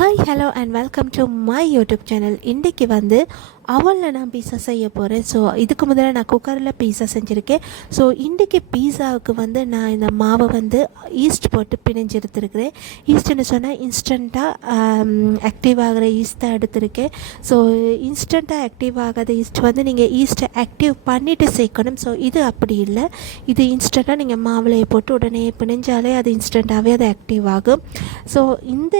Hi hello and welcome to my YouTube channel. இன்றைக்கி அவலில் நான் பீஸா செய்ய போகிறேன். ஸோ இதுக்கு முதல்ல நான் குக்கரில் பீஸா செஞ்சுருக்கேன். ஸோ இன்றைக்கி பீஸாவுக்கு நான் இந்த மாவை ஈஸ்ட் போட்டு பிணைஞ்சு எடுத்துருக்கிறேன். ஈஸ்ட்டுன்னு சொன்னால் இன்ஸ்டண்ட்டாக ஆக்டிவ் ஆகிற ஈஸ்ட் தான் எடுத்திருக்கேன். ஸோ இன்ஸ்டண்ட்டாக ஆக்டிவ் ஆகாத ஈஸ்ட் நீங்கள் ஈஸ்ட்டை ஆக்டிவ் பண்ணிவிட்டு சேர்க்கணும். ஸோ இது அப்படி இல்லை, இது இன்ஸ்டண்ட்டாக நீங்கள் மாவுலையை போட்டு உடனே பிணைஞ்சாலே அது இன்ஸ்டண்ட்டாகவே அது ஆக்டிவ் ஆகும். ஸோ இந்த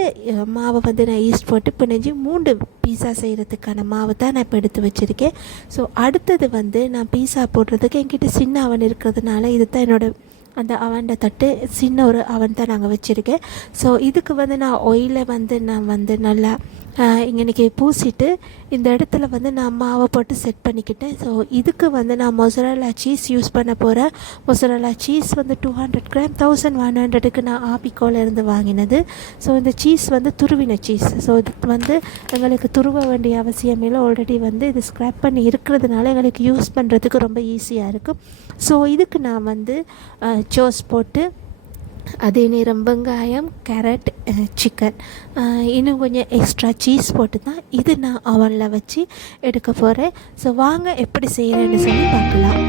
மாவை நான் ஈஸ்ட் போட்டு பிணைஞ்சி 3 பீஸா செய்கிறதுக்கான மாவு தான் நான் இப்போ எடுத்து வச்சுருக்கேன். ஸோ அடுத்தது நான் பீஸா போடுறதுக்கு என்கிட்ட சின்ன அவன் இருக்கிறதுனால இது தான் என்னோடய அந்த அவன்ட தட்டு, சின்ன ஒரு அவன் தான் நாங்கள் வச்சுருக்கேன். ஸோ இதுக்கு நான் ஆயிலை நான் நல்லா இன்றைக்கி பூசிட்டு இந்த இடத்துல நான் மாவை போட்டு செட் பண்ணிக்கிட்டேன். ஸோ இதுக்கு நான் மொசரல்லா சீஸ் யூஸ் பண்ண போகிறேன். மொசரல்லா சீஸ் 200 கிராம் 1100க்கு நான் ஆப்பிக்கோல இருந்து வாங்கினது. ஸோ இந்த சீஸ் துருவின சீஸ். ஸோ இது எங்களுக்கு துருவ வேண்டிய அவசியம் இல்லை. ஆல்ரெடி இது ஸ்க்ராப் பண்ணி இருக்கிறதுனால எங்களுக்கு யூஸ் பண்ணுறதுக்கு ரொம்ப ஈஸியாக இருக்கும். ஸோ இதுக்கு நான் சோஸ் போட்டு அதே நேரம் வெங்காயம், கேரட், சிக்கன், இன்னும் கொஞ்சம் எக்ஸ்ட்ரா சீஸ் போட்டு தான் இது நான் அவனில் வச்சு எடுக்க போகிறேன். ஸோ வாங்க எப்படி செய்கிறேன்னு சொல்லி பார்க்கலாம்.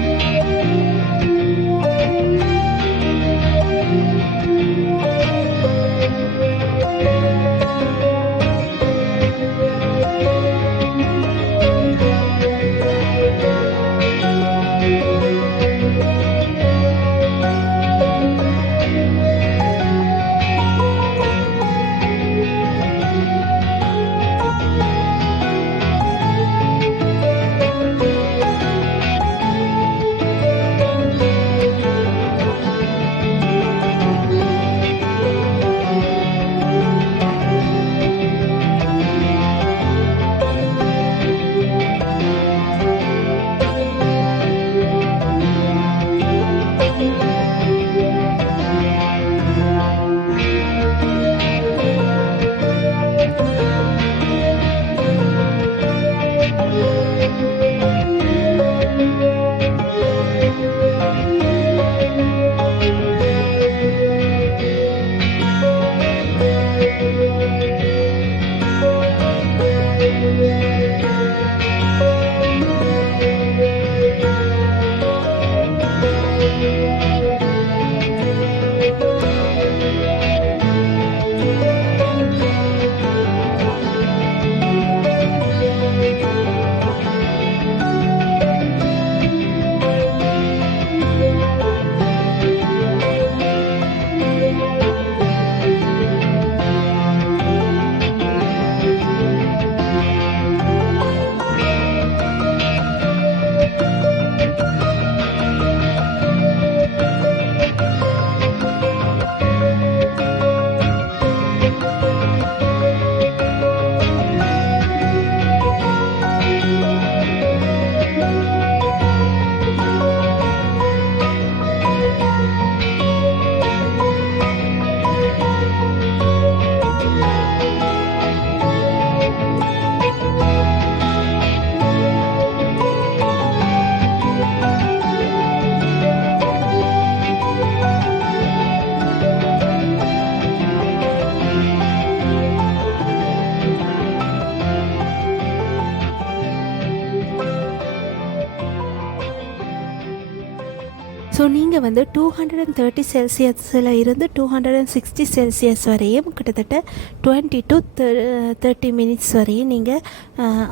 ஸோ நீங்கள் 230 செல்சியஸில் இருந்து 260 செல்சியஸ் வரையும் கிட்டத்தட்ட 20 to 30 மினிட்ஸ் வரையும் நீங்கள்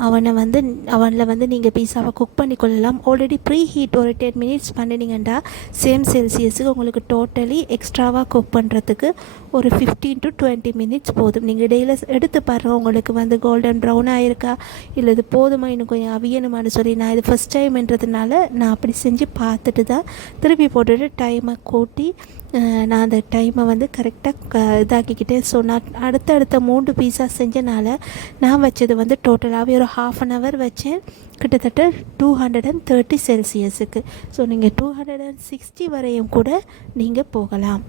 அவனில் நீங்கள் பீஸாவை குக் பண்ணி கொள்ளலாம். ஆல்ரெடி ப்ரீ ஹீட் ஒரு 10 மினிட்ஸ் பண்ணினீங்கன்னா சேம் செல்சியஸுக்கு உங்களுக்கு டோட்டலி எக்ஸ்ட்ராவாக குக் பண்ணுறதுக்கு ஒரு 15 to 20 மினிட்ஸ் போதும். நீங்கள் இடையில எடுத்து பாருங்கள், உங்களுக்கு கோல்டன் ப்ரௌனாக இருக்கா இல்லை இது போதுமா இன்னும் கொஞ்சம் அவியணுமான்னு சொல்லி. நான் இது ஃபஸ்ட் டைம்ன்றதுனால நான் அப்படி செஞ்சு பார்த்துட்டு தான் திருப்பி போட்டுட்டு டைமை கூட்டி நான் அந்த டைமை கரெக்டாக இதாக்கிக்கிட்டேன். ஸோ நான் அடுத்த 3 பீஸா செஞ்சனால நான் வச்சது டோட்டலாகவே ஒரு ½ அன் ஹவர் வச்சேன், கிட்டத்தட்ட 230 செல்சியஸுக்கு. ஸோ நீங்கள் 260 வரையும் கூட நீங்கள் போகலாம்.